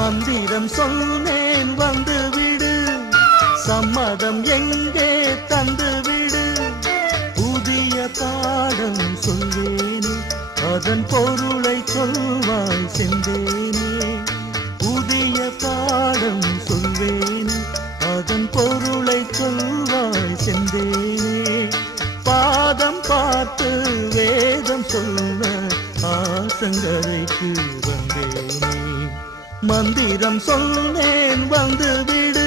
மந்திரம் சொன்னேன் வந்து விடு. சம்மதம் எங்கே தந்து விடு. புதிய பாடம் சொல்வேனே அதன் பொருளை சொல்வாய் செந்தேனே புதிய பாடம் சொல்வேனே அதன் பொருளை சொல்வாய் செந்தேனே பாதம் பார்த்து வேதம் சொல்ல ஆசங்கரைக்கு மந்திரம் சொன்னேன் வந்துவிடு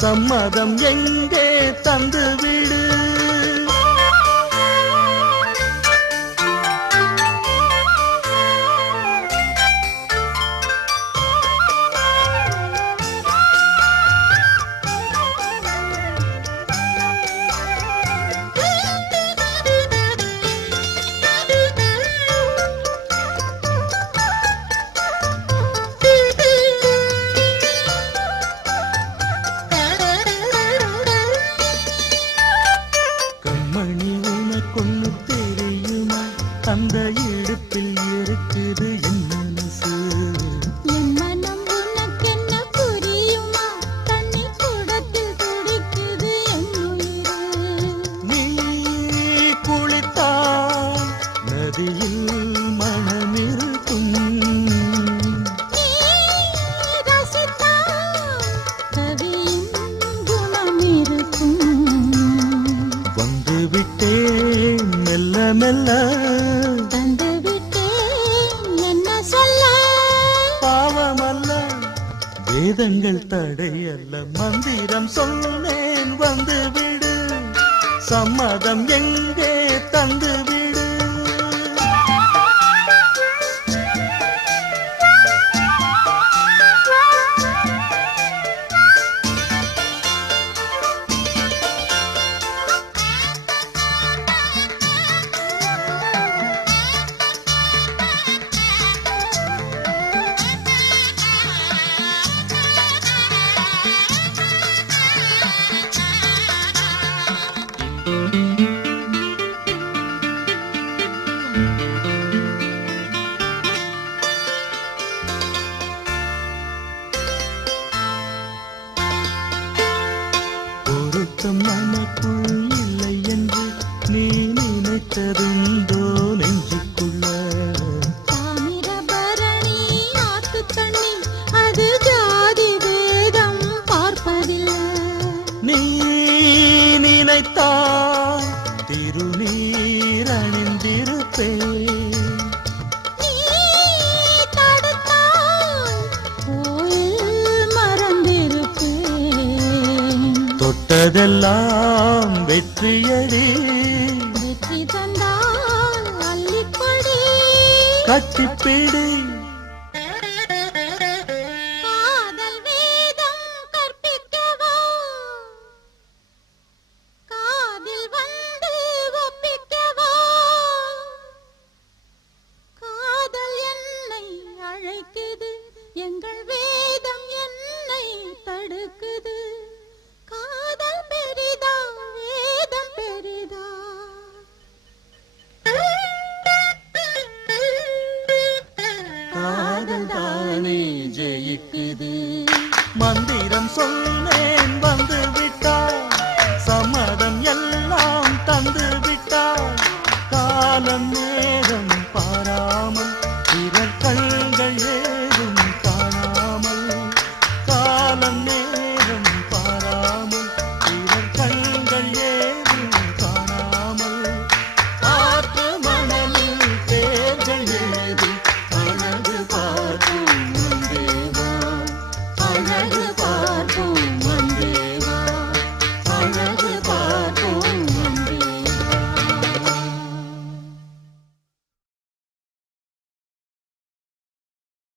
சம்மதம் எங்கே தந்துவிடு அந்த இடுப்பில் இருக்குது. வேதங்கள் தடையல்ல மந்திரம் சொன்னேன் வந்து விடு. சம்மதம் எங்கே தந்து விடு பொருத்தம் நமக்குள் இல்லை என்று நீ நினைத்ததுண்டோ நெஞ்சுக்குள்ள. தாமிரபரணி ஆத்து தண்ணி அது ஜாதி வேதம் பார்ப்பதில்லை. நீ நினைத்தால் திருநீர் தொட்டதெல்லாம் வெற்றியடி. வெற்றி தந்தால் கட்டிப்பிடி. இட்டுது மந்திரம் சொன்னேன் வந்து விட்டார் சம்மதம் எல்லாம் தந்து விட்டார் காலம்